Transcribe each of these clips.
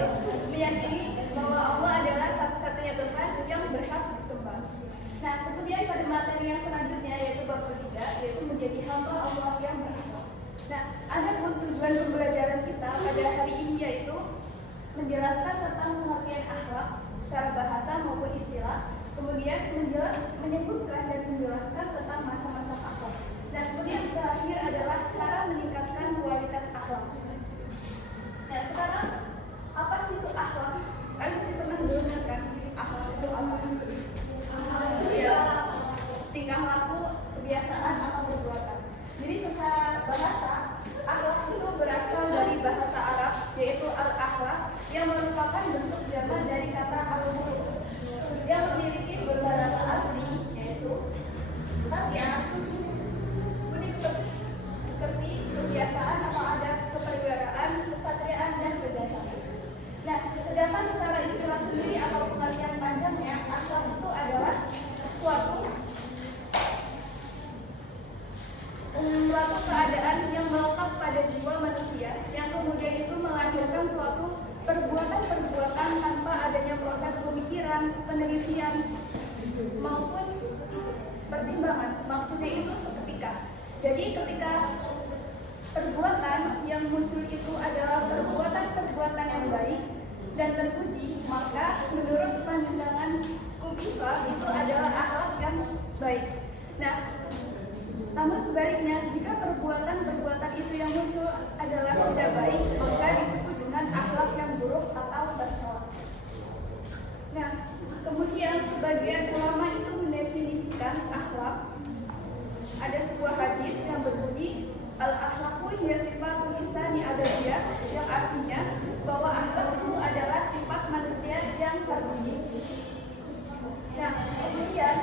yaitu meyakini bahwa Allah adalah satu-satunya Tuhan yang berhak disembah. Nah, kemudian pada materi yang selanjutnya yaitu bab ketiga, yaitu menjadi hamba Allah yang berakhlak. Nah, ada pun tujuan pembelajaran kita pada hari ini yaitu menjelaskan tentang pengertian akhlak secara bahasa maupun istilah, kemudian menyebutkan dan menjelaskan tentang macam-macam akhlak. Dan kemudian terakhir adalah cara meningkatkan kualitas akhlak. Nah, sekarang apa sih itu akhlak? Kalian mesti pernah dengar kan? Akhlak itu apa? Ya, tingkah laku, kebiasaan atau perbuatan. Jadi secara bahasa, akhlak itu berasal dari bahasa Arab, yaitu al-akhlak, yang merupakan bentuk jama dari kata al-khuluq, yang memiliki beberapa arti, yaitu tabiat, budi pekerti, kebiasaan atau adat, kepergaraan, kesatriaan, dan kejantan. Nah, sedangkan secara istilah sendiri atau pengertian panjangnya, akhlak itu adalah suatu keadaan yang melekat pada jiwa manusia yang kemudian itu melahirkan suatu perbuatan-perbuatan tanpa adanya proses pemikiran, penelitian maupun pertimbangan. Maksudnya itu seketika. Jadi ketika perbuatan yang muncul itu adalah perbuatan-perbuatan yang baik dan terpuji, maka menurut pandangan Islam itu adalah akhlak yang baik. Nah, namun sebaliknya, jika perbuatan-perbuatan itu yang muncul adalah tidak baik, maka disebut dengan akhlak yang buruk atau tercela. Nah, kemudian sebagian ulama itu mendefinisikan akhlak. Ada sebuah hadis yang berbunyi al-akhlaqu hiya sifatun lisani adabiyah, yang artinya bahwa akhlak itu adalah sifat manusia yang terpuji. Nah, kemudian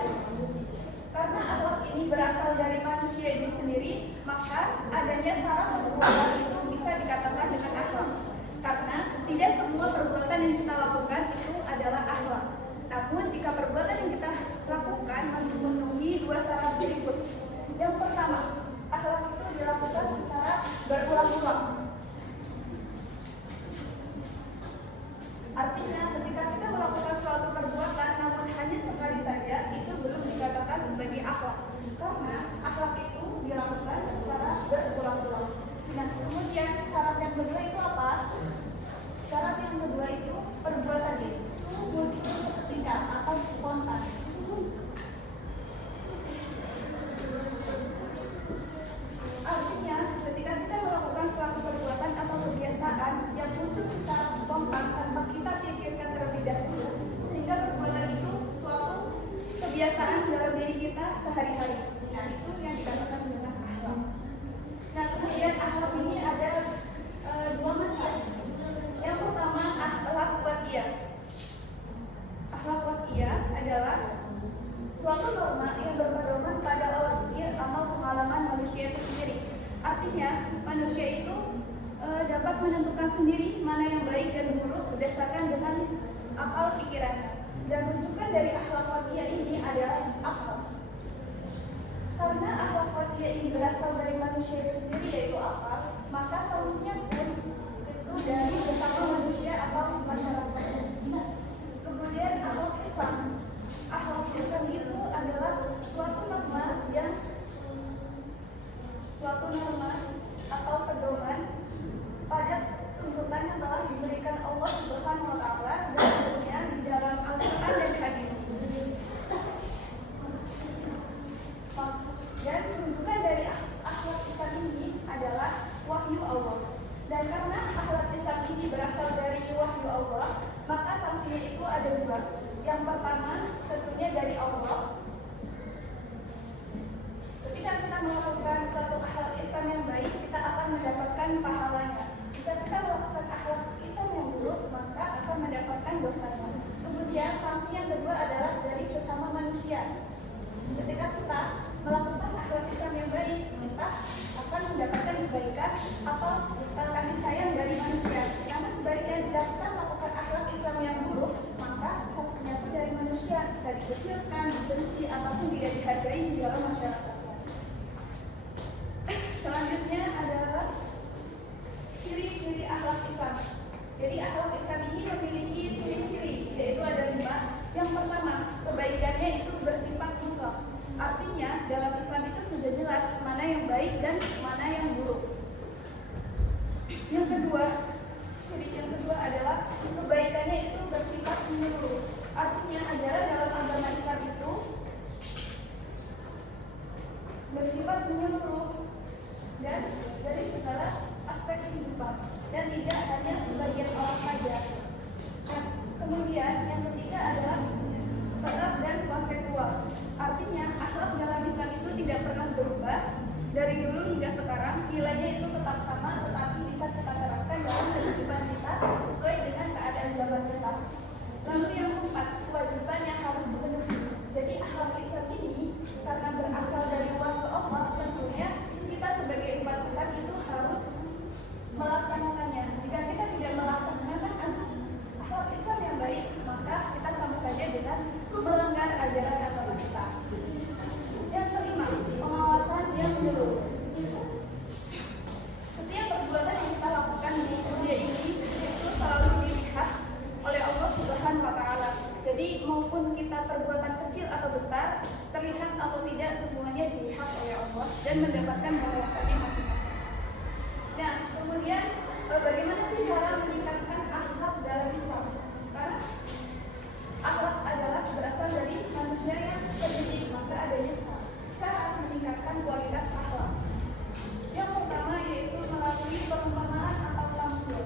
karena akhlak ini berasal dari manusia itu sendiri, maka adanya syarat perbuatan itu bisa dikatakan dengan akhlak. Karena tidak semua perbuatan yang kita lakukan itu adalah akhlak. Namun jika perbuatan yang kita lakukan memenuhi dua syarat berikut. Yang pertama, akhlak itu dilakukan secara berulang-ulang. Artinya ketika kita melakukan suatu perbuatan namun hanya sekali saja, itu belum dikatakan sebagai akhlak. Karena akhlak itu dilakukan secara berulang-ulang. Nah, kemudian syarat yang kedua itu apa? Syarat yang kedua itu perbuatan itu muncul seketika atau spontan. Artinya ketika kita melakukan suatu perbuatan atau kebiasaan yang muncul secara spontan tanpa kita pikirkan terlebih dahulu, sehingga perbuatan itu suatu kebiasaan dalam diri kita sehari-hari. Nah, itu yang dikatakan dengan akhlak. Nah, kemudian akhlak ini ada dua macam. Yang pertama, akhlak wadiyah. Akhlak wadiyah adalah suatu norma yang berpedoman pada olah pikir atau pengalaman manusia itu sendiri. Artinya, manusia itu dapat menentukan sendiri mana yang baik dan buruk berdasarkan dengan akal pikirannya. Dan rujukan dari akhlak wadiyah ini adalah akal. Karena akhlak wadiyah ini berasal dari manusia itu sendiri, yaitu akal, maka sanksinya pun itu dari sesama manusia atau masyarakat. Kemudian akhlak Islam. Akhlak Islam itu adalah suatu norma atau pedoman pada tuntutan yang telah diberikan Allah Subhanahu wa taala dan Rasulnya di dalam Al-Qur'an dan hadis. Dan rujukan dari akhlak Islam ini adalah wahyu Allah. Dan karena akhlak Islam ini berasal dari wahyu Allah, maka sanksinya itu ada dua. Yang pertama, tentunya dari Allah. Ketika kita melakukan suatu akhlak Islam yang baik, kita akan mendapatkan pahalanya. Jika kita melakukan akhlak Islam yang buruk, maka akan mendapatkan dosanya. Kemudian sanksi yang kedua adalah dari sesama manusia. Ketika kita melakukan akhlak Islam yang baik, kita akan mendapatkan kebaikan atau kasih sayang dari manusia. Namun sebaliknya, jika kita melakukan akhlak Islam yang buruk, maka sanksinya pun dari manusia, bisa dikucilkan, dibenci, ataupun tidak dihargai di dalam masyarakat. Selanjutnya adalah ciri-ciri akhlak Islam. Jadi akhlak Islam ini kehidupan dan tidak hanya sebagian orang saja. Nah, kemudian yang ketiga adalah tetap dan konsekuensial. Artinya akhlak dalam Islam itu tidak pernah berubah dari dulu hingga sekarang. Nilainya itu tetap sama, tetapi bisa kita terapkan dalam kehidupan kita sesuai dengan keadaan zaman kita. Lalu yang keempat, kewajiban yang harus dipenuhi. Jadi akhlak Islam ini karena berasal dari wahyu Allah, tentunya kita sebagai umat Islam itu harus melaksanakannya. Jika kita tidak melaksanakan akhlak Islam yang baik, maka kita sama saja dengan melanggar ajaran agama kita. Yang kelima, pengawasan yang menyeluruh. Setiap perbuatan yang kita lakukan di dunia ini itu selalu dilihat oleh Allah Subhanahu wa Ta'ala. Jadi maupun kita perbuatan kecil atau besar, terlihat atau tidak, semuanya dilihat oleh Allah dan mendapatkan balasannya masing-masing. Nah, kemudian bagaimana sih cara meningkatkan akhlak dalam Islam? Karena akhlak adalah berasal dari manusia yang terdidik, maka adanya cara meningkatkan kualitas akhlak. Yang pertama yaitu melalui perumpamaan atau tamsil.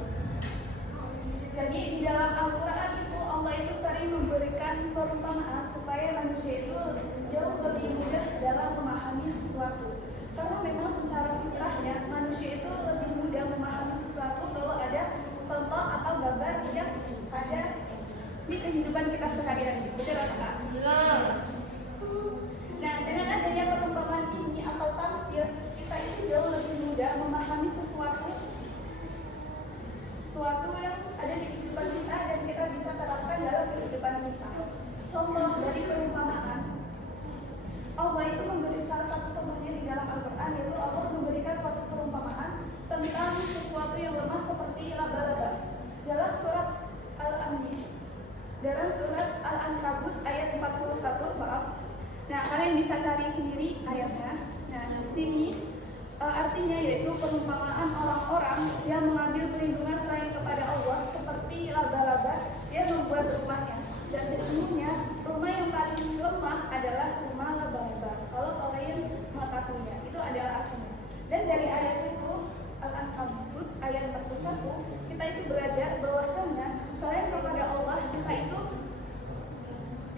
Jadi di dalam Al-Quran itu Allah itu sering memberikan perumpamaan supaya manusia itu jauh lebih mudah dalam memahami sesuatu. Karena memang secara fitrahnya manusia itu lebih mudah memahami sesuatu kalau ada contoh atau gambar yang ada di kehidupan kita sehari-hari. Betul Kak? Betul. Nah, dengan adanya perumpamaan ini atau tafsir, kita itu jauh lebih mudah memahami sesuatu yang ada di kehidupan kita dan kita bisa terapkan dalam kehidupan kita. Contoh dari perumpamaan, Allah itu memberi salah satu contohnya di dalam Al-Quran, yaitu Allah memberikan suatu perumpamaan tentang sesuatu yang lemah seperti laba-laba dalam surat Al-Ankabut ayat 41, maaf. Nah, kalian bisa cari sendiri ayatnya. Nah, di sini artinya yaitu perumpamaan orang-orang yang mengambil perlindungan selain kepada Allah seperti laba-laba yang membuat rumahnya. Dan sesungguhnya rumah yang paling lemah adalah rumah laba-laba. Kalau kalian mengetahuinya, itu adalah artinya. Dan dari ayat itu Al-Ankabut ayat 41, kita itu belajar bahwasanya selain kepada Allah, kita itu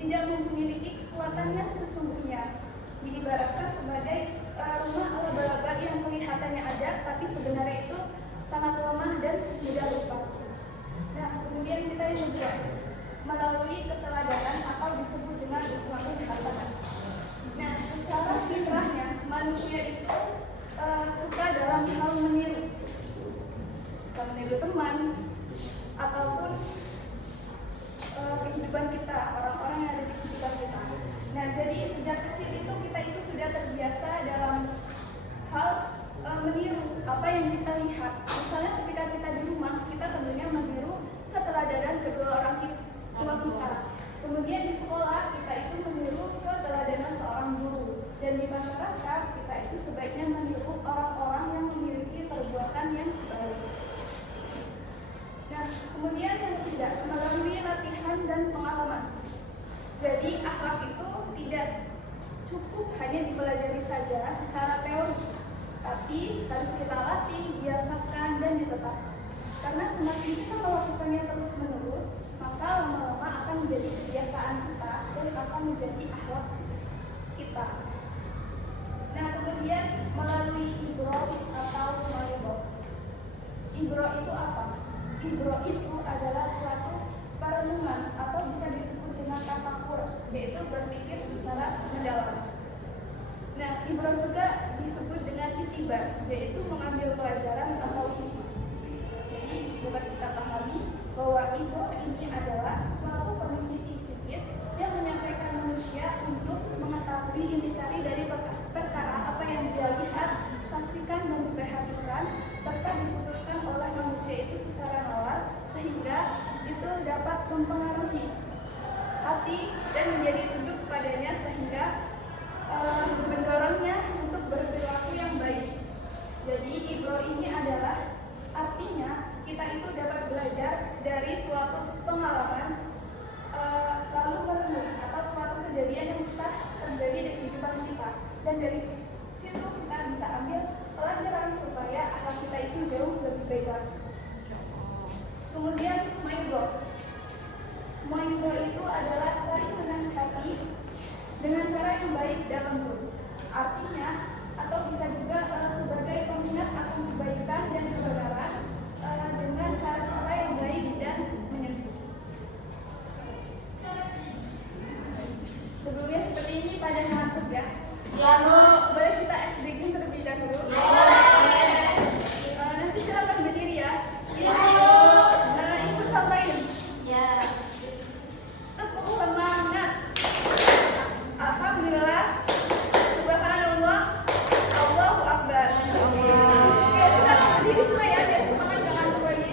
tidak memiliki kekuatan yang sesungguhnya. Diibaratkan sebagai rumah laba-laba yang kelihatannya ada, tapi sebenarnya itu sangat lemah dan mudah rusak. Nah, kemudian kita yang kedua, melalui keteladanan atau disebut dengan uswatun hasanah. Nah, secara fitrahnya manusia itu suka dalam hal meniru, bisa meniru teman ataupun kehidupan kita, orang-orang yang ada di kehidupan kita. Nah, jadi sejak kecil itu kita itu sudah terbiasa dalam hal meniru apa yang kita lihat. Misalnya ketika kita di rumah, kita tentunya meniru keteladanan kedua orang tua kita. Kemudian di sekolah kita itu meniru keteladanan seorang guru. Dan di masyarakat kita itu sebaiknya meniru orang-orang yang memiliki perbuatan yang baik. Nah, kemudian yang ketiga, melalui latihan dan pengalaman. Jadi akhlak itu tidak cukup hanya dipelajari saja secara teori, tapi harus kita latih, biasakan, dan ditetapkan. Karena semakin kita melakukannya terus-menerus, maka lama-lama akan menjadi kebiasaan kita dan akan menjadi akhlak kita. Nah, kemudian melalui ibro atau maibro. Ibro itu apa? Ibro itu adalah suatu perenungan atau bisa disebut dengan tafakur, yaitu berpikir secara mendalam. Nah, ibro juga disebut dengan itibar, yaitu mengambil pelajaran atau hikmah. Jadi dapat kita pahami bahwa ibro ini adalah suatu kondisi psikis yang menyampaikan manusia untuk mengetahui intisari dari perkara apa yang dia lihat, saksikan dan diperhatikan, serta diputuskan oleh manusia itu secara nalar, sehingga itu dapat mempengaruhi hati dan menjadi tunduk kepadanya, sehingga mendorongnya untuk berperilaku yang baik. Jadi ibro ini adalah artinya kita itu dapat belajar dari suatu pengalaman lalu merenung atau suatu kejadian yang kita terjadi di kehidupan kita, dan dari situ kita bisa ambil pelajaran supaya akhlak kita itu jauh lebih baik akhlak. Kemudian Moido itu adalah saling menasihati dengan cara yang baik dan lembut. Artinya, atau bisa juga sebagai pengingat akan kebaikan dan kebenaran dengan cara-cara yang baik dan menyentuh. Sebelumnya seperti ini pada ngantuk ya. Lalu boleh kita SBG terlebih dahulu. Nanti silakan berdiri ya. Ikut sampaikan. Ya. Tepuk semangat. Alhamdulillah. Subhanallah. Allahu Akbar. Oke, sekarang berdiri semua ya, biar semangat jangan ngantuk lagi.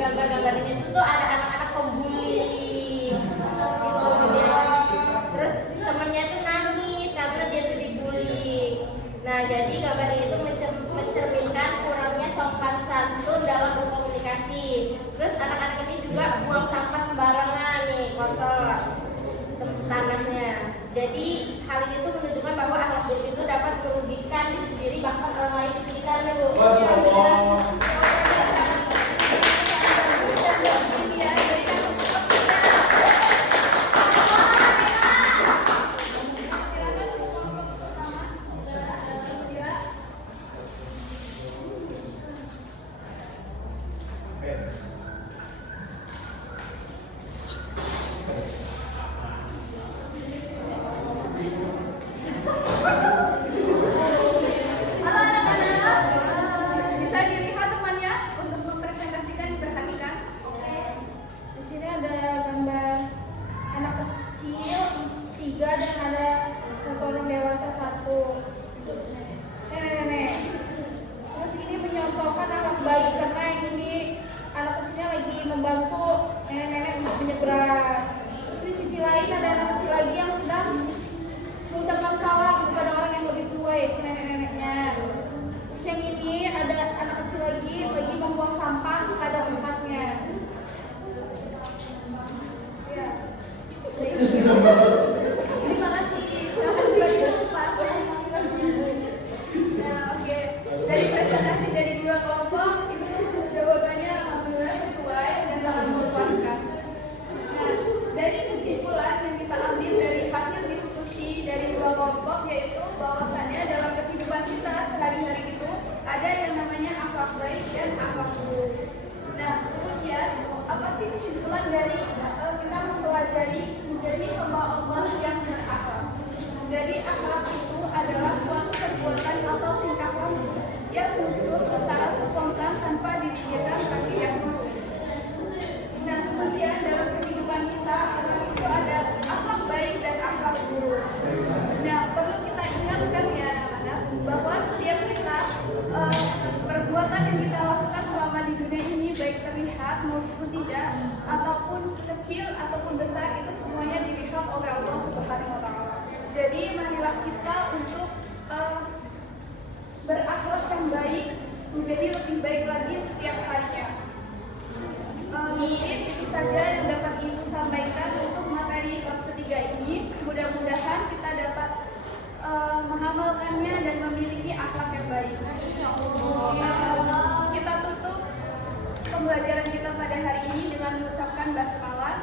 Gambar-gambar itu tuh ada anak-anak pembuli gitu. Terus temennya tuh nangis karena dia tuh dibully. Nah, jadi gambar itu mencerminkan kurangnya sopan santun dalam berkomunikasi. Terus anak-anak ini juga buang sampah sembarangan nih, kotor tanahnya. Jadi hal ini tuh menunjukkan bahwa akhlak buruk itu dapat merugikan diri sendiri bahkan orang lain di sekitarnya, Bu. Yaitu bahwasannya dalam kehidupan kita sehari-hari itu ada yang namanya akhlak baik yang muncul secara spontan tanpa dipikirkan terlebih dahulu. Nah, kemudian dalam kehidupan kita itu ada akhlak baik dan akhlak buruk. Nah, perlu kita ingatkan ya anak-anak bahwa setiap kita perbuatan yang kita lakukan selama di dunia ini baik terlihat maupun tidak, ataupun kecil ataupun besar, itu semuanya dilihat oleh Allah Subhanahu wa Ta'ala. Jadi marilah kita untuk berakhlak yang baik menjadi lebih baik lagi setiap harinya. Mungkin itu saja yang dapat Ibu sampaikan untuk materi bab ketiga ini. Mudah-mudahan kita dapat mengamalkannya dan memiliki akhlak yang baik. Kita tutup pembelajaran kita pada hari ini dengan mengucapkan basmalah.